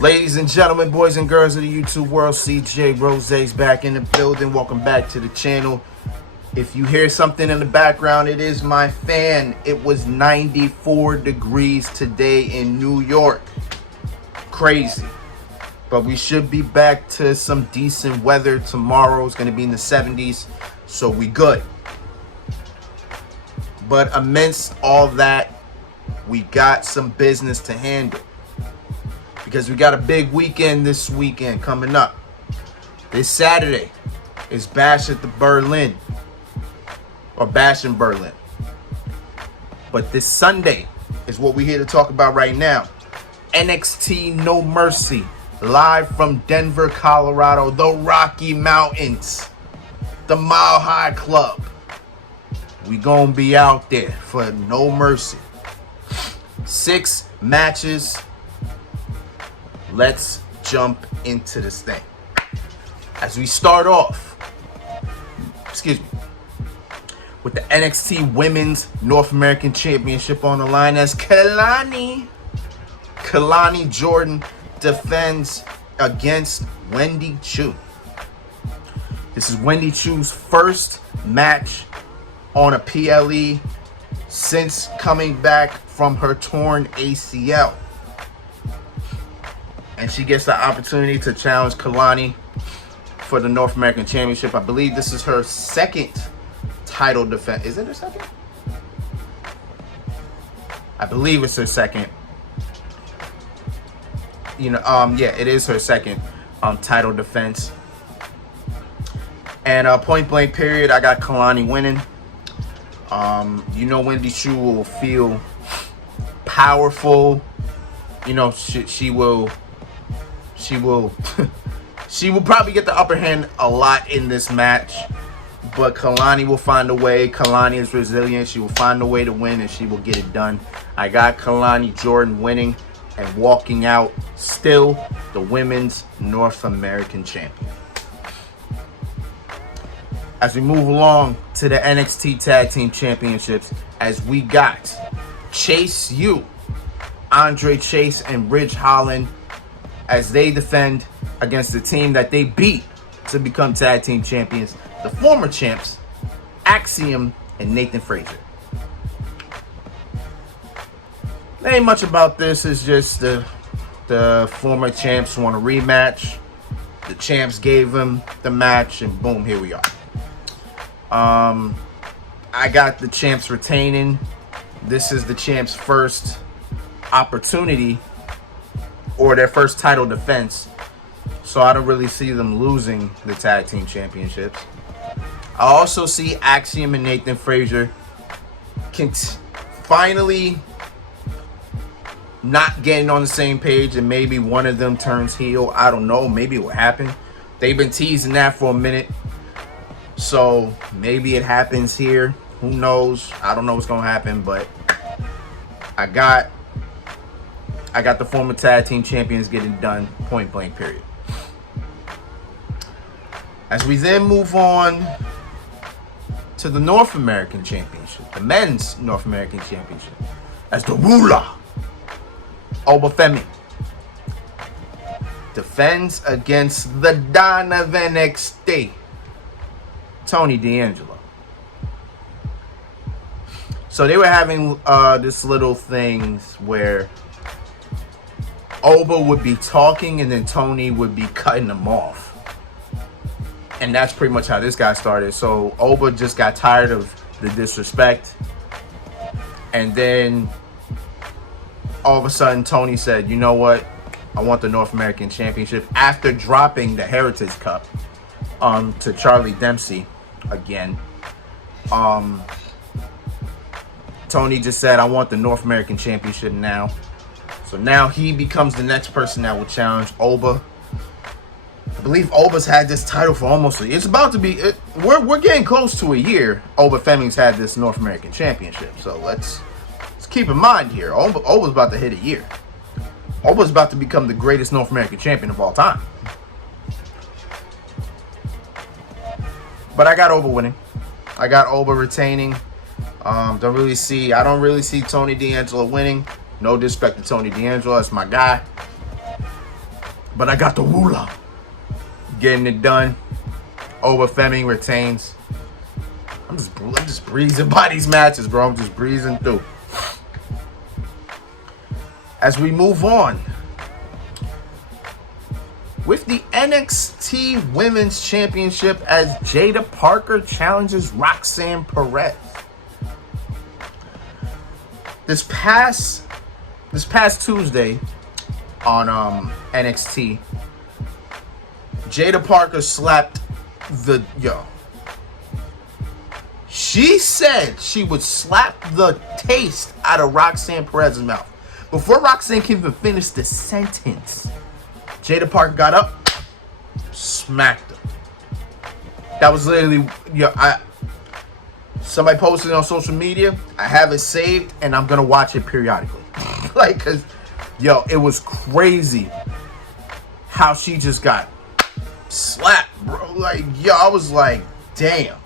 Ladies and gentlemen, boys and girls of the YouTube world, CJ Rose's back in the building. Welcome back to the channel. If you hear something in the background, it is my fan. It was 94 degrees today in New York. Crazy. But we should be back to some decent weather. Tomorrow is going to be in the 70s, so we good. But amidst all that, we got some business to handle. Because we got a big weekend this weekend coming up. This Saturday is Bash at the Berlin. Or Bash in Berlin. But this Sunday is what we're here to talk about right now. NXT No Mercy. Live from Denver, Colorado. The Rocky Mountains. The Mile High Club. We gonna be out there for No Mercy. 6 matches. Let's jump into this thing. As we start off, with the NXT Women's North American Championship on the line as Kelani Jordan defends against Wendy Choo. This is Wendy Choo's first match on a PLE since coming back from her torn ACL. And she gets the opportunity to challenge Kelani for the North American Championship. I believe this is her second title defense. Is it her second? I believe it's her second. Yeah, it is her second title defense. And point blank period, I got Kelani winning. Wendy Choo will feel powerful. She will probably get the upper hand a lot in this match, but Kelani will find a way. Kelani is resilient. She will find a way to win, and she will get it done. I got Kelani Jordan winning and walking out still the Women's North American Champion. As we move along to the NXT Tag Team Championships, as we got Chase U, Andre Chase, and Ridge Holland as they defend against the team that they beat to become tag team champions, the former champs, Axiom and Nathan Frazier. There ain't much about this. It's just the former champs want a rematch. The champs gave them the match, and boom, here we are. I got the champs retaining. This is the champs' first opportunity or their first title defense, so I don't really see them losing the tag team championships. I also see Axiom and Nathan Frazier finally not getting on the same page, and maybe one of them turns heel. I don't know. Maybe it will happen. They've been teasing that for a minute, so maybe it happens here. Who knows? I don't know what's gonna happen, but I got the former tag team champions getting done, point blank period. As we then move on to the North American Championship, the Men's North American Championship, as the ruler, Obafemi, defends against the Don of NXT, Tony D'Angelo. So they were having this little things where Oba would be talking and then Tony would be cutting them off. And that's pretty much how this guy started. So Oba just got tired of the disrespect. And then all of a sudden Tony said, you know what? I want the North American Championship. After dropping the Heritage Cup to Charlie Dempsey again. Tony just said, I want the North American Championship now. So now he becomes the next person that will challenge Oba. I believe Oba's had this title for almost it's about to be. We're getting close to a year. Oba Femi's had this North American Championship. So let's keep in mind here. Oba's about to hit a year. Oba's about to become the greatest North American champion of all time. But I got Oba winning. I got Oba retaining. I don't really see Tony D'Angelo winning. No disrespect to Tony D'Angelo, that's my guy. but I got the Woola. Getting it done. Over Femi retains. I'm just breezing by these matches, bro. I'm just breezing through. As we move on with the NXT Women's Championship, as Jada Parker challenges Roxanne Perez. This past Tuesday on NXT, Jada Parker slapped the She said she would slap the taste out of Roxanne Perez's mouth. Before Roxanne can even finish the sentence, Jada Parker got up, smacked her. That was literally, somebody posted it on social media. I have it saved, and I'm gonna watch it periodically. Like, cause, it was crazy how she just got slapped, bro. Like, I was like, damn.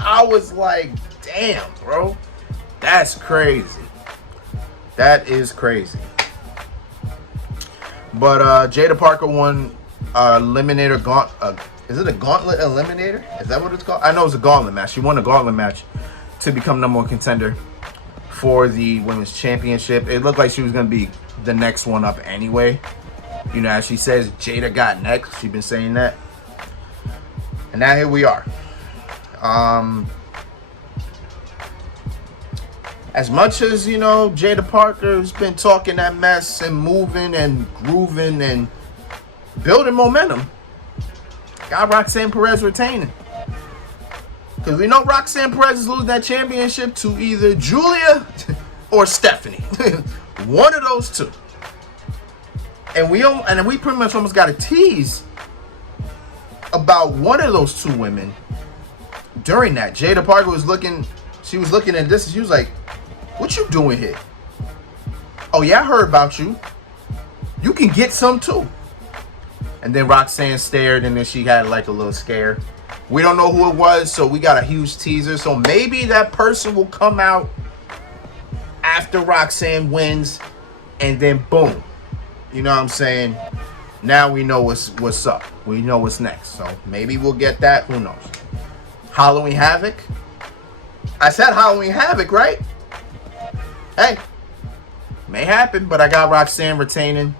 I was like, damn, bro. That's crazy. That is crazy. But Jada Parker won Eliminator Gauntlet. Is it a Gauntlet Eliminator? Is that what it's called? I know it's a Gauntlet match. She won a Gauntlet match to become number one contender for the Women's Championship. It looked like she was going to be the next one up anyway. As she says, Jada got next. She's been saying that. And now here we are. As much as, Jada Parker's been talking that mess and moving and grooving and building momentum, got Roxanne Perez retaining. Because we know Roxanne Perez is losing that championship to either Julia or Stephanie. One of those two. And we pretty much almost got a tease about one of those two women during that. Jada Parker was looking at this and she was like, "What you doing here? Oh yeah, I heard about you. You can get some too." And then Roxanne stared and then she had like a little scare. We don't know who it was, so we got a huge teaser. So maybe that person will come out after Roxanne wins and then boom. You know what I'm saying? Now we know what's up. We know what's next. So maybe we'll get that. Who knows? Halloween Havoc. I said Halloween Havoc, right? Hey, may happen, but I got Roxanne retaining.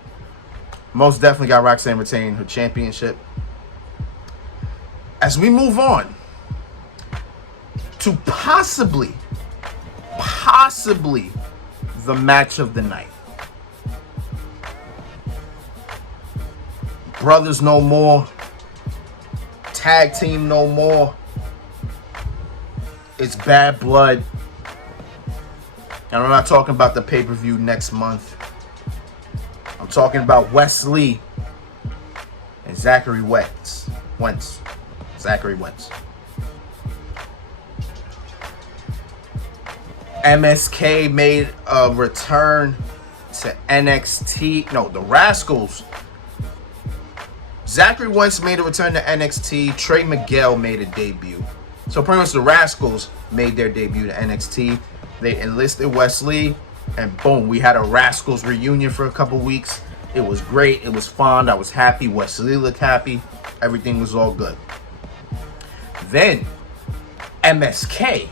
Most definitely got Roxanne retaining her championship. As we move on to possibly the match of the night. Brothers no more. Tag team no more. It's Bad Blood. And I'm not talking about the pay-per-view next month. I'm talking about Wes Lee and Zachary Wentz. Zachary Wentz. MSK made a return to NXT. No, the Rascals. Zachary Wentz made a return to NXT. Trey Miguel made a debut. So pretty much the Rascals made their debut to NXT. They enlisted Wes Lee, and boom, we had a Rascals reunion for a couple weeks. It was great. It was fun. I was happy. Wes Lee looked happy. Everything was all good. Then MSK,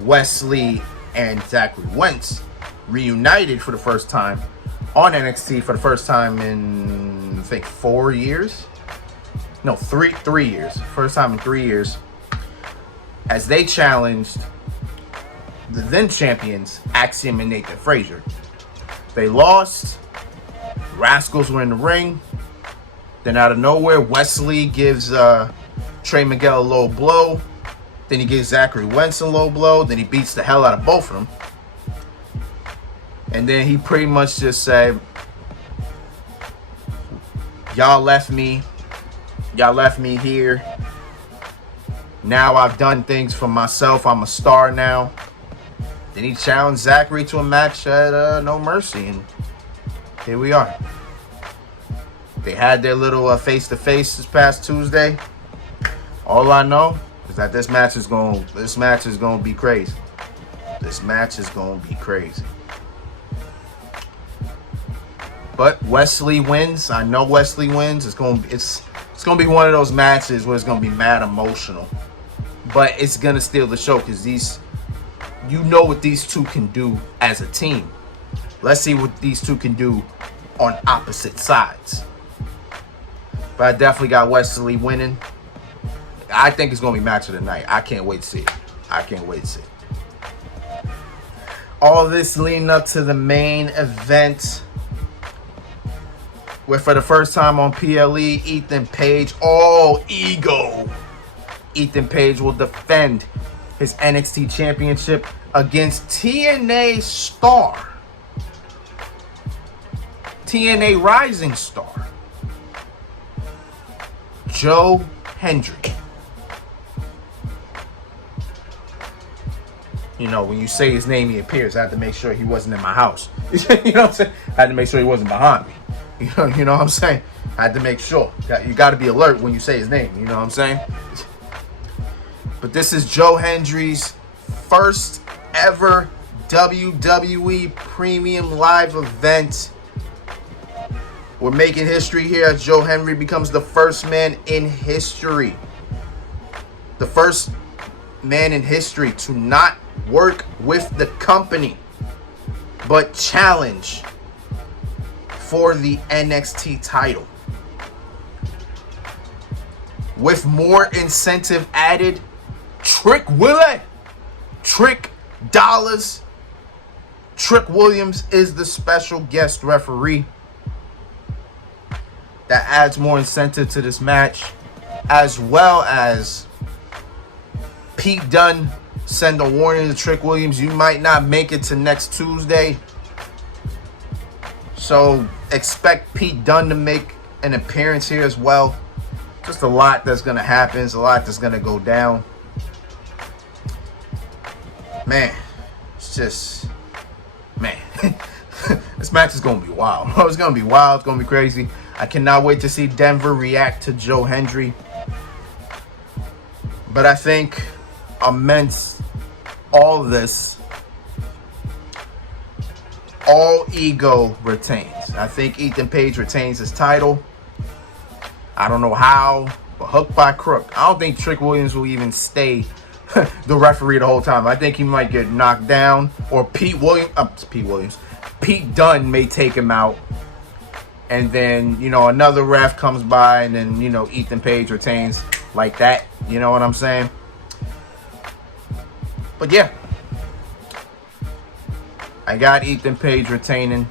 Wes Lee, and Zachary Wentz reunited for the first time on NXT for the first time in, I think, 4 years. No, three years. First time in 3 years. As they challenged the then champions, Axiom and Nathan Frazier. They lost. Rascals were in the ring. Then out of nowhere, Wes Lee gives Trey Miguel a low blow. Then he gives Zachary Wentz a low blow. Then he beats the hell out of both of them. And then he pretty much just said, y'all left me here. Now I've done things for myself. I'm a star now. Then he challenged Zachary to a match at No Mercy, and here we are. They had their little face-to-face this past Tuesday. All I know is that this match is going to be crazy. This match is going to be crazy. But Wesley wins. I know Wesley wins. It's gonna be one of those matches where it's gonna be mad emotional. But it's gonna steal the show because you know what these two can do as a team. Let's see what these two can do on opposite sides. But I definitely got Wesley winning. I think it's going to be match of the night. I can't wait to see it. I can't wait to see it. All this leading up to the main event, where for the first time on PLE, Ethan Page, all ego, Ethan Page will defend his NXT championship against TNA star, TNA rising star, Joe Hendry. You know, when you say his name, he appears. I had to make sure he wasn't in my house. You know what I'm saying? I had to make sure he wasn't behind me. You know what I'm saying? I had to make sure. You got to be alert when you say his name. You know what I'm saying? But this is Joe Hendry's first ever WWE Premium Live event. We're making history here as Joe Hendry becomes the first man in history. The first man in history to not work with the company, but challenge for the NXT title. With more incentive added, Trick Dollars, Trick Williams is the special guest referee. That adds more incentive to this match, as well as Pete Dunne send a warning to Trick Williams, you might not make it to next Tuesday. So expect Pete Dunne to make an appearance here as well. Just a lot that's going to happen. There's a lot that's going to go down. Man, it's just, man. This match is going to be wild. It's going to be wild. It's going to be crazy. I cannot wait to see Denver react to Joe Hendry. But I think amidst all this, all ego retains. I think Ethan Page retains his title. I don't know how, but hook by crook. I don't think Trick Williams will even stay the referee the whole time. I think he might get knocked down, or Pete Dunne may take him out. And then, you know, another ref comes by, and then, you know, Ethan Page retains like that. You know what I'm saying? But yeah, I got Ethan Page retaining.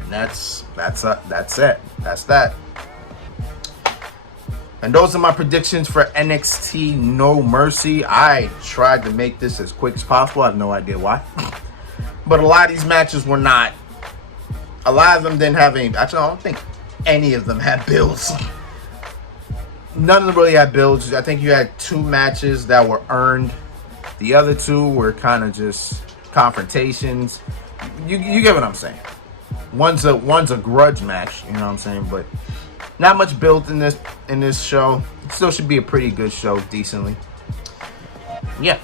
And that's it. That's that. And those are my predictions for NXT No Mercy. I tried to make this as quick as possible. I have no idea why. But a lot of these matches were not. A lot of them didn't have any. Actually, I don't think any of them had builds. None of them really had builds. I think you had 2 matches that were earned. The other 2 were kind of just confrontations. You get what I'm saying. One's a grudge match, you know what I'm saying? But not much built in this show. It still should be a pretty good show, decently. Yeah.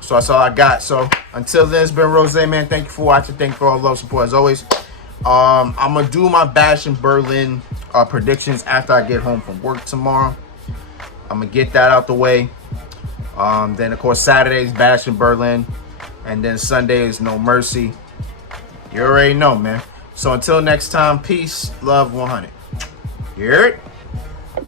So that's all I got. So until then, it's been Rose, man. Thank you for watching. Thank you for all the love, support as always. I'm gonna do my Bash in Berlin predictions after I get home from work tomorrow. I'm gonna get that out the way. Then of course Saturday's Bash in Berlin, and then Sunday is No Mercy. You already know, man. So until next time, peace, love, 100. You hear it?